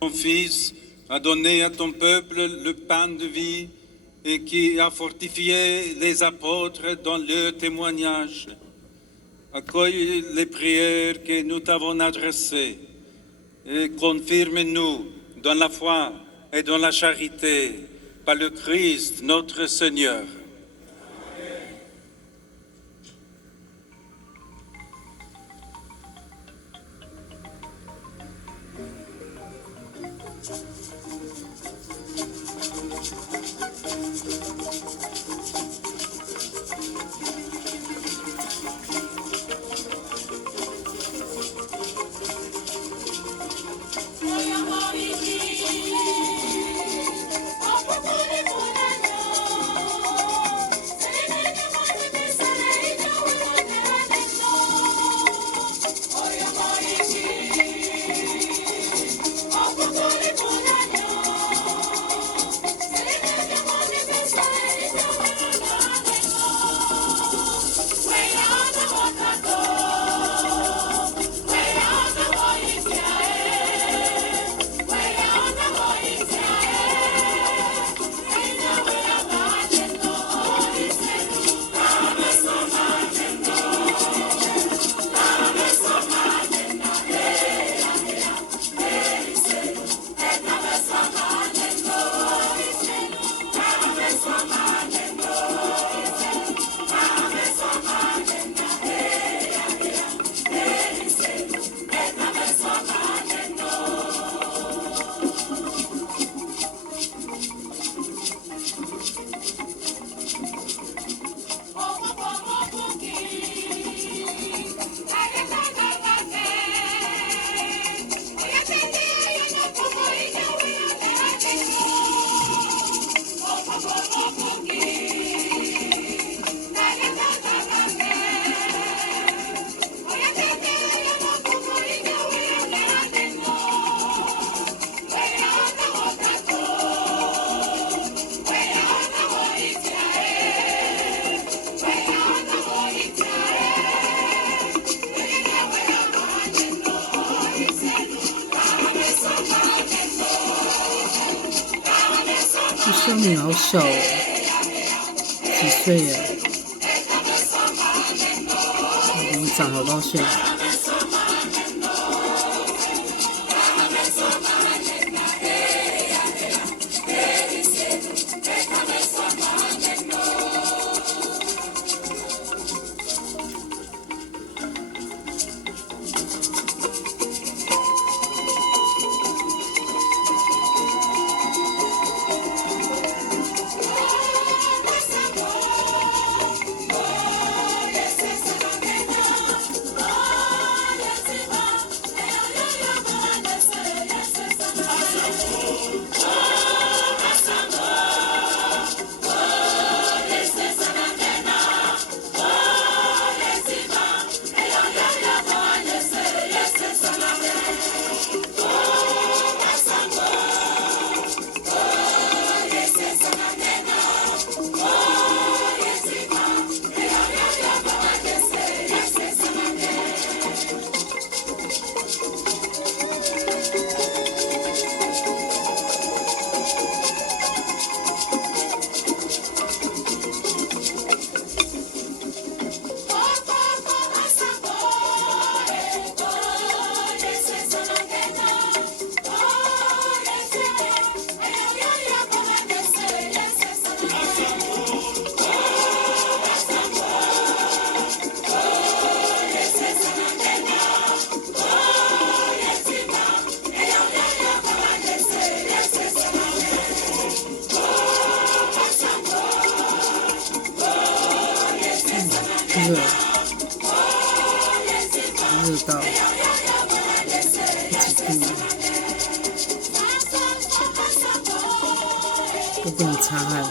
Ton Fils a donné à ton peuple le pain de vie et qui a fortifié les apôtres dans leur témoignage. Accueille les prières que nous t'avons adressées et confirme-nous dans la foi et dans la charité par le Christ notre Seigneur.生命好小哦，几岁了？你长好高兴。热到几度，都不能擦汗。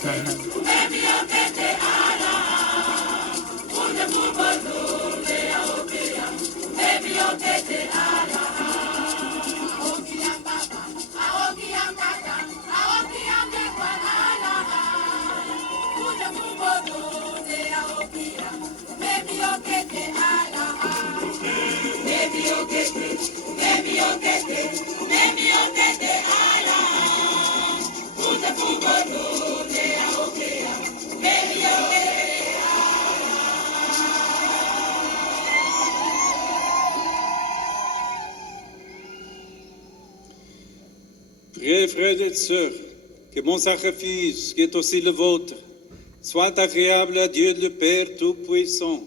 Saha. Priez, frères et sœurs, que mon sacrifice, qui est aussi le vôtre, soit agréable à Dieu le Père Tout-Puissant.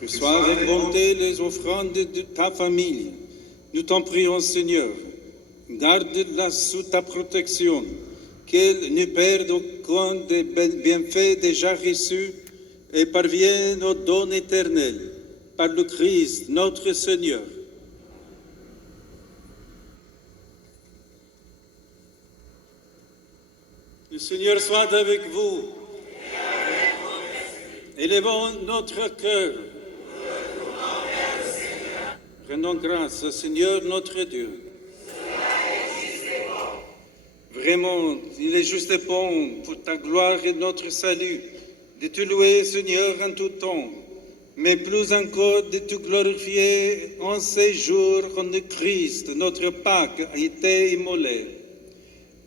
Reçois avec bonté les offrandes de ta famille. Nous t'en prions, Seigneur. Garde-la sous ta protection, qu'elle ne perde aucun des bienfaits déjà reçus et parvienne au don éternel par le Christ, notre Seigneur. Le Seigneur soit avec vous. Élevons notre cœur. Rendons grâce au Seigneur notre Dieu. Vraiment, il est juste et bon pour ta gloire et notre salut de te louer, Seigneur, en tout temps, mais plus encore de te glorifier en ces jours quand le Christ, notre Pâque, a été immolé.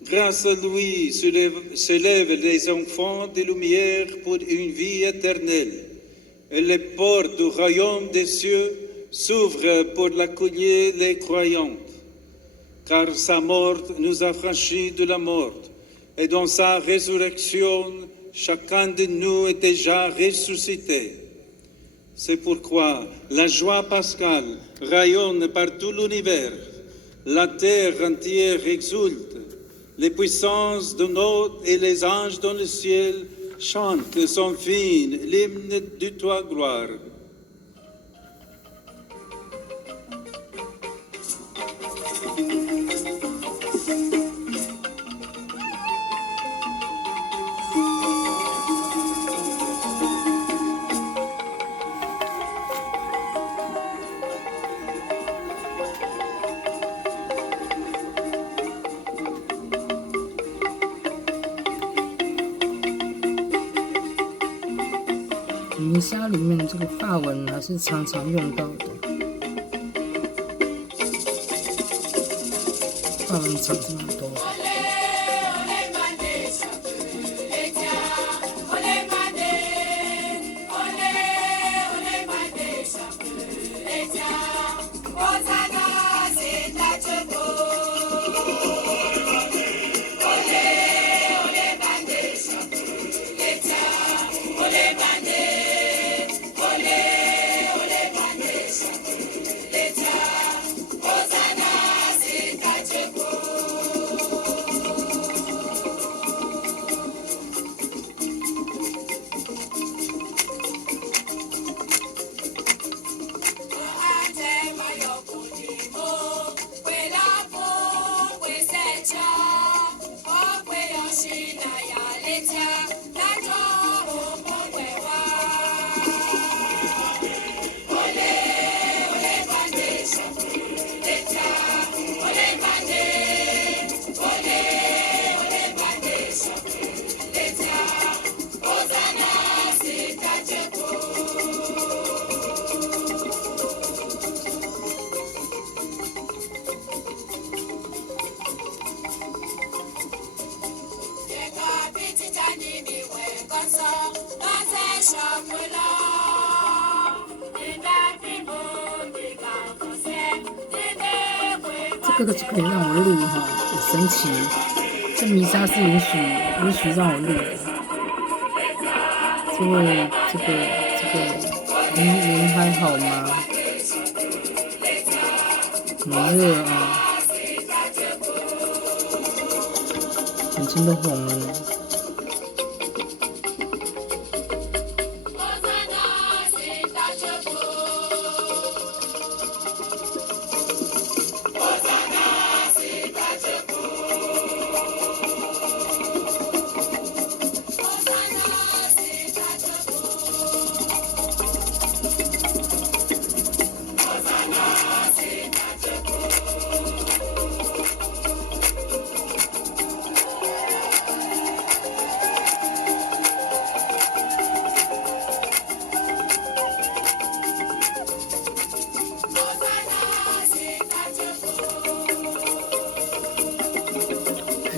Grâce à lui s'élèvent les enfants de lumière pour une vie éternelle, et les portes du royaume des cieux s'ouvrent pour l'accueillir les croyants. Car sa mort nous a franchis de la mort, et dans sa résurrection, chacun de nous est déjà ressuscité. C'est pourquoi la joie pascale rayonne par tout l'univers, la terre entière exulte, les puissances de notre et les anges dans le ciel chantent sans fin l'hymne de ta gloire.弥撒里面这个法文还是常常用到的，法文常常很多。这个就可以让我录哈，很神奇。这弥撒是允许让我录的，这个人还好吗？很热啊，眼睛都红了呢。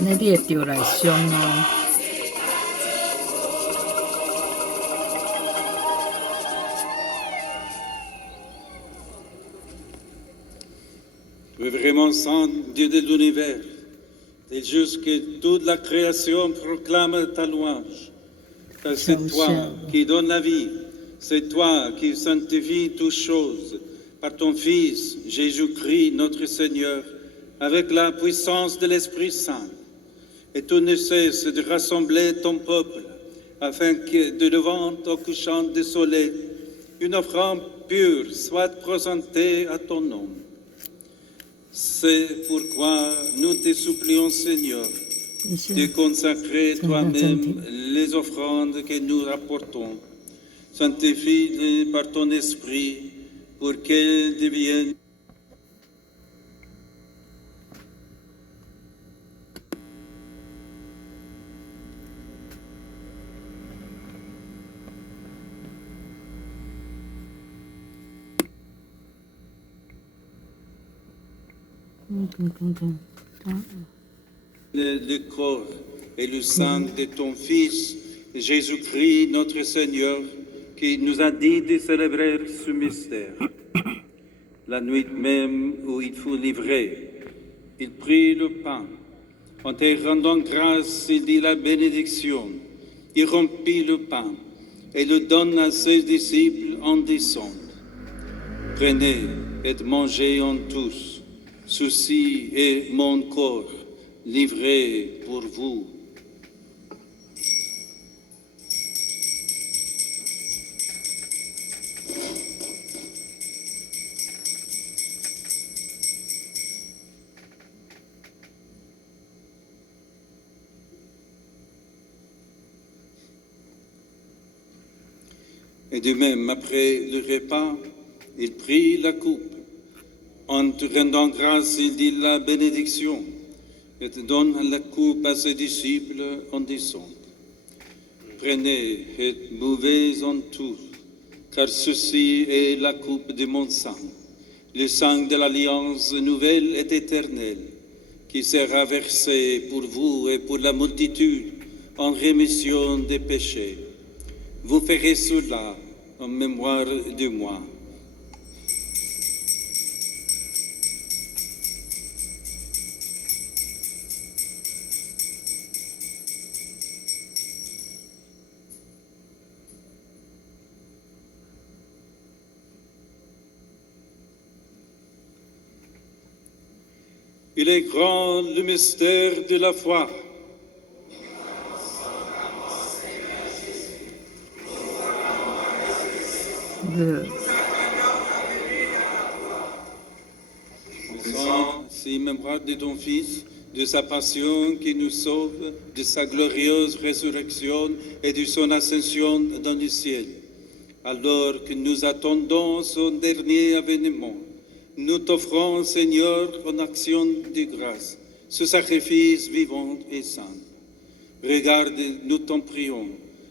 安尼你会着来伤哦。Tu es vraiment saint, Dieu de l'univers. C'est juste que toute la création proclame ta louange. Car c'est toi qui donnes la vie. C'est toi qui sanctifies toutes choses par ton Fils, Jésus-Christ, notre Seigneur, avec la puissance de l'Esprit Saint. Et tu ne cesses de rassembler ton peuple afin que, de devant au couchant du soleil, une offrande pure soit présentée à ton nom. C'est pourquoi nous te supplions, Seigneur, de consacrer toi-même les offrandes que nous apportons. Sanctifie-les par ton esprit pour qu'elles deviennent le corps et le sang de ton Fils, Jésus-Christ, notre Seigneur, qui nous a dit de célébrer ce mystère. La nuit même où il fut livré, il prit le pain. En te rendant grâce, il dit la bénédiction. Il rompit le pain et le donne à ses disciples en disant: Prenez et mangez en tous. Ceci est mon corps livré pour vous. Et de même, après le repas, il prit la coupe. En te rendant grâce, il dit la bénédiction et donne la coupe à ses disciples en disant: Prenez et buvez-en tous, car ceci est la coupe de mon sang, le sang de l'alliance nouvelle et éternelle, qui sera versé pour vous et pour la multitude en rémission des péchés. Vous ferez cela en mémoire de moi. Il est grand le mystère de la foi. Si mémoire de ton Fils, de sa passion qui nous sauve, de sa glorieuse résurrection et de son ascension dans le ciel, alors que nous attendons son dernier avènement, nous t'offrons, Seigneur, en action de grâce, ce sacrifice vivant et saint. Regarde, nous t'en prions,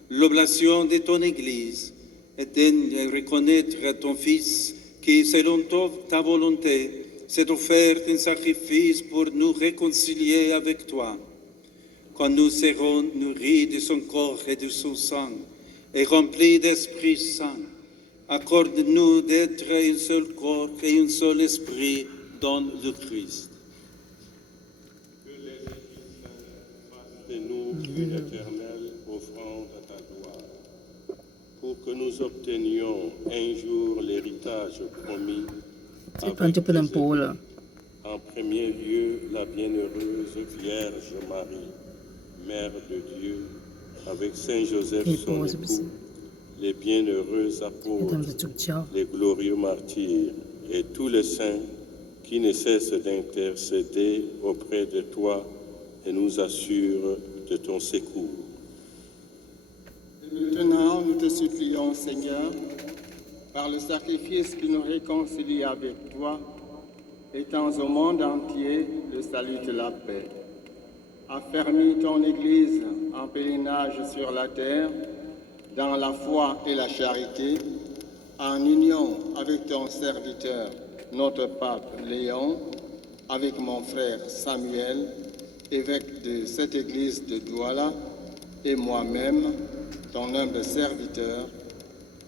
l'oblation de ton Église, et daigne reconnaître à ton Fils qui, selon ta volonté, s'est offert un sacrifice pour nous réconcilier avec toi. Quand nous serons nourris de son corps et de son sang, et remplis d'Esprit Saint, accorde-nous d'être un seul corps et un seul esprit dans le Christ. Que l'Esprit Saint fasse de nous une éternelle offrande à ta gloire, pour que nous obtenions un jour l'héritage promis. En premier lieu, la bienheureuse Vierge Marie, Mère de Dieu, avec Saint Joseph son époux, les bienheureux apôtres, les glorieux martyrs et tous les saints qui ne cessent d'intercéder auprès de toi et nous assurent de ton secours. Maintenant, nous te supplions, Seigneur, par le sacrifice qui nous réconcilie avec toi, étends au monde entier le salut de la paix. Affermis ton Église en pèlerinage sur la terre, dans la foi et la charité, en union avec ton serviteur, notre pape Léon, avec mon frère Samuel évêque de cette église de Douala, et moi-même, ton humble serviteur,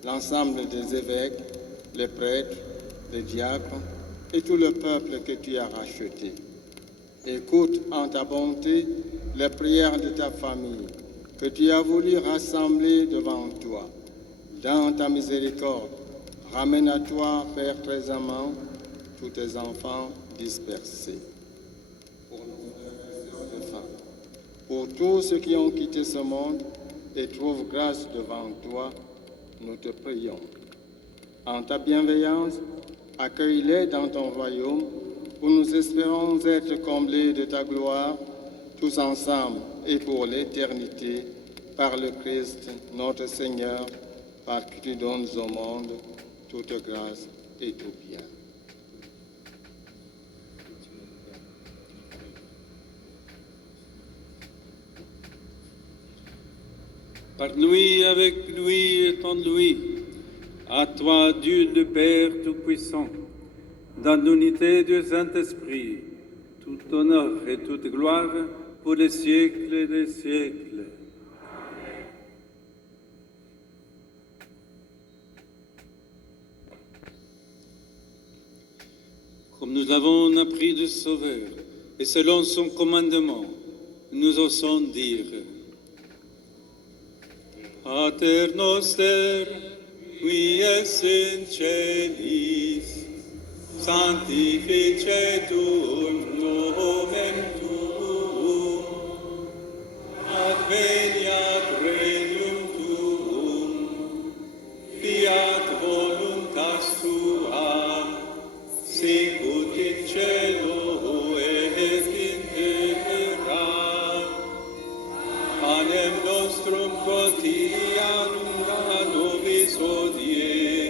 l'ensemble des évêques, les prêtres, les diacres et tout le peuple que tu as racheté. Écoute en ta bonté les prières de ta famille que tu as voulu rassembler devant toi. Dans ta miséricorde, ramène à toi, Père très aimant, tous tes enfants dispersés. Pour nos frères et sœurs de fin, pour tous ceux qui ont quitté ce monde et trouvent grâce devant toi, nous te prions. En ta bienveillance, accueille-les dans ton royaume, où nous espérons être comblés de ta gloire, tous ensemble et pour l'éternité, par le Christ, notre Seigneur, par qui tu donnes au monde toute grâce et tout bien. Par lui, avec lui et en lui, à toi, Dieu le Père Tout-Puissant, dans l'unité du Saint-Esprit, tout honneur et toute gloire pour les siècles des siècles. Comme nous avons appris du Sauveur, et selon son commandement, nous osons dire: Pater noster, qui es in celis, sanctificetur nomen tuum, adveniat regnum tuum, fiat voluntas tua, sicut in cielo et in terra. Panem nostrum quotidianum da nobis hodie,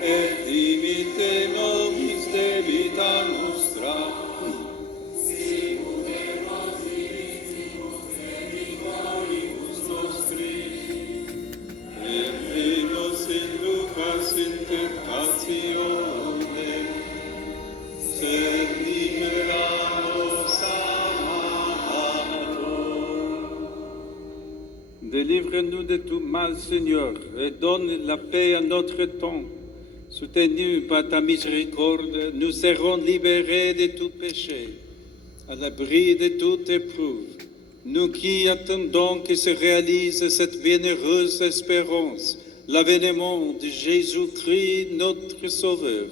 et dimitte nobis debita nostra, sicut et nos dimittimus debitoribus nostri, et nos inducas in tentatione, sed libera nos a malo. Délivre-nous de tout mal, Seigneur, et donne la paix à notre temps. Soutenus par ta miséricorde, nous serons libérés de tout péché, à l'abri de toute épreuve. Nous qui attendons que se réalise cette bienheureuse espérance, l'avènement de Jésus-Christ, notre Sauveur.